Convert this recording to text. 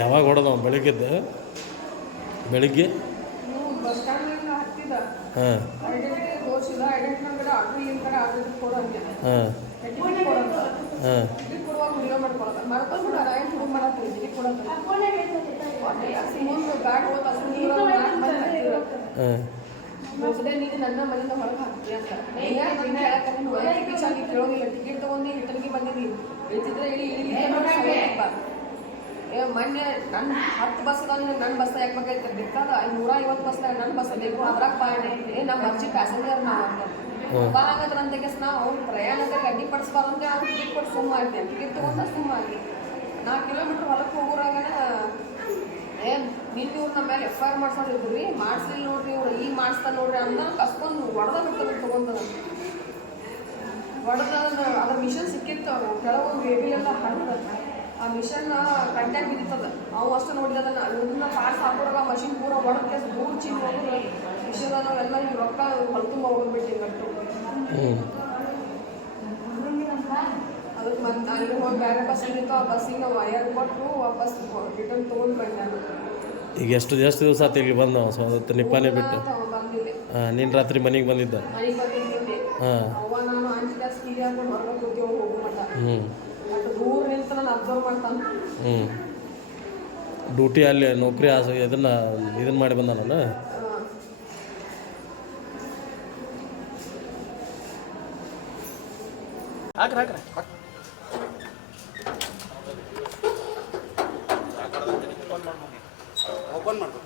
ಯಾವಾಗ ಹೊಡೆದ ಬೆಳಿಗ್ಗೆದ್ದು ಬೆಳಿಗ್ಗೆ ಬಸ್ ಸ್ಟ್ಯಾಂಡ್ ಹತ್ತಿದ ಹಾಂ ಐಡೆಂಟಿಟಿ ತೋರಿಸಿಲ್ಲ ಐಡೆಂಟಿ ಕಡೆ ಆಟೋ ಇಲ್ಲಿನ ಕಡೆ ಆಟೋ ಕೊಡು ಅಂತಿದೆ ಹಾಂ ಟಿಕೆಟ್ ಕೊಡಂತ ಹಾಂ ಟಿಕೆಟ್ ಕೊಡುವಾಗ ವಿಡಿಯೋ ಮಾಡ್ಕೊಳ್ಳೋದು ಮಾಡ್ಕೊಂಡು ಏನು ಶುರು ಮಾಡತ್ತೀವಿ ಟಿಕೆಟ್ ಕೊಡೋದು ಮುಂದೆ ಬ್ಯಾಗ್ ಹೋದ ಹಾಂ ಮೊದಲೇ ನೀನು ನನ್ನ ಮನೆಯಿಂದ ಹೊರಗೆ ಹಾಕ್ತೀಯ ಅಂತ ನೀನು ಹೇಳಕ್ಕೆ ನೀನು ಟಿಕೆಟ್ ಕೇಳೋದಿಲ್ಲ ಟಿಕೆಟ್ ತೊಗೊಂಡು ಇಟರ್ಗೆ ಬಂದಿದ್ದೀನಿ ಇಳ್ತಿದ್ರೆ ಮೊನ್ನೆ ನನ್ನ 10 ಬಸ್ ಅದಾವ ನನ್ನ ಬಸ್ ಯಾಕೆ ಬೇಕಾಯ್ತು ಬೇಕಾದ 150 ಬಸ್ದಾಗ ನನ್ನ ಬಸ್ ಬೇಕು ಅದ್ರಾಗ ಬಾಯಣೆ ನಮ್ಮ ಅರ್ಜಿ ಪ್ಯಾಸೆಂಜರ್ ನಾವು ಬಾ ಹಾಗಾದ್ರೆ ಅಂತ ಕೇಸ್ ನಾವು ಅವ್ನು ಪ್ರಯಾಣಕ್ಕೆ ಅಡ್ಡಿ ಪಡಿಸ್ಬಾರ್ದಂತೆ ಅವ್ನು ಟಿಕೆಟ್ ಕೊಟ್ಟು ಸುಮ್ಮ ಆಯ್ತು ಟಿಕೆಟ್ ತೊಗೊಂಡ ಸುಮ್ಮ ಆಗಿ 4 ಕಿಲೋಮೀಟ್ರ್ ಹೊಲಕ್ಕೆ ಹೋಗೋರಾಗನ ನಿನ್ನ ಇವ್ರು ನಮ್ಮ ಮೇಲೆ FIR ಮಾಡ್ಸೋದಿದ್ರು ರೀ ಮಾಡಿಸ್ಲಿಲ್ಲ ನೋಡ್ರಿ ಇವ್ರು ಈಗ ಮಾಡಿಸ್ತಾ ನೋಡ್ರಿ ಅಂದ ಕಸ್ಕೊಂಡು ಹೊಡೆದ ಬಿಡ್ತಾರೆ ತೊಗೊಂಡು ಹೊಡೆದ ಅದ್ರ ಮಿಷನ್ ಸಿಕ್ಕಿತ್ತು ಕೆಲವೊಂದು ವೇಬಿಲೆಲ್ಲ ಹರಿದ ಆ ಮಿಷನ್ ಕಂಟ್ಯಾಕ್ಟ್ ಬಿದ್ದಿತ್ತದ ಅವು ಅಷ್ಟು ನೋಡಿದದನ್ನ ಅದನ್ನ ಪಾರ್ಟ್ಸ್ ಹಾಕೋರಾಗ ಮಷಿನ್ ಪೂರ ಹೊಡೆದ ದೂರ ಚೀನ್ ಹೋಗಿದ್ರೆ ಮಿಷನ್ ನಾವೆಲ್ಲ ಹಿಂಗೆ ರೊಕ್ಕ ಹೊರತುಂಬ ಹೋಗ್ಬಿಟ್ಟು ಗಟ್ಟು ಅದಕ್ಕೆ ಮತ್ತೆ ನಾನು ಹೋಗಿ ಬೇರೆ ಬಸ್ ಇತ್ತು ಆ ಬಸ್ಸಿಗೆ ನಾವು ವಯರ್ ಕೊಟ್ಟು ವಾಪಸ್ ರಿಟರ್ನ್ ತೊಗೊಂಡು ಬಂದೆ ನಾನು ಈಗ ಎಷ್ಟು ದಿವಸ ಆತು ಇಲ್ಲಿ ಬಂದ ಸ್ವತಂತ್ರ ನಿಪ್ಪಾನೆ ಬಿಟ್ಟು ಬಂದಿದ್ದೆ ನೀನು ರಾತ್ರಿ ಮನೆಗೆ ಬಂದಿದ್ದ ಮನೆಗೆ ಬಂದಿದ್ದೆ ಹಾಂ ಅವ್ವ ನಾನು ಅಂಜಿದ ಸ್ಕೀಲಿ ಹಾಕೊಂಡು ಹೊರಗೆ ಕೂತೀವಿ ಹೋಗೋ ಮಟ್ಟ ಹ್ಞೂ ಅದು ದೂರ ನಿಂತು ನಾನು ಅಬ್ಸರ್ವ್ ಮಾಡ್ತಾನೆ ಹ್ಞೂ ಡ್ಯೂಟಿ ಅಲ್ಲಿ ನೌಕರಿ ಇದನ್ನು ಮಾಡಿ ಬಂದಾನ ಹಾಕ್ರಿ ಹಾಕ್ರಿ ಓಪನ್ ಮಾಡ್ಬೇಕು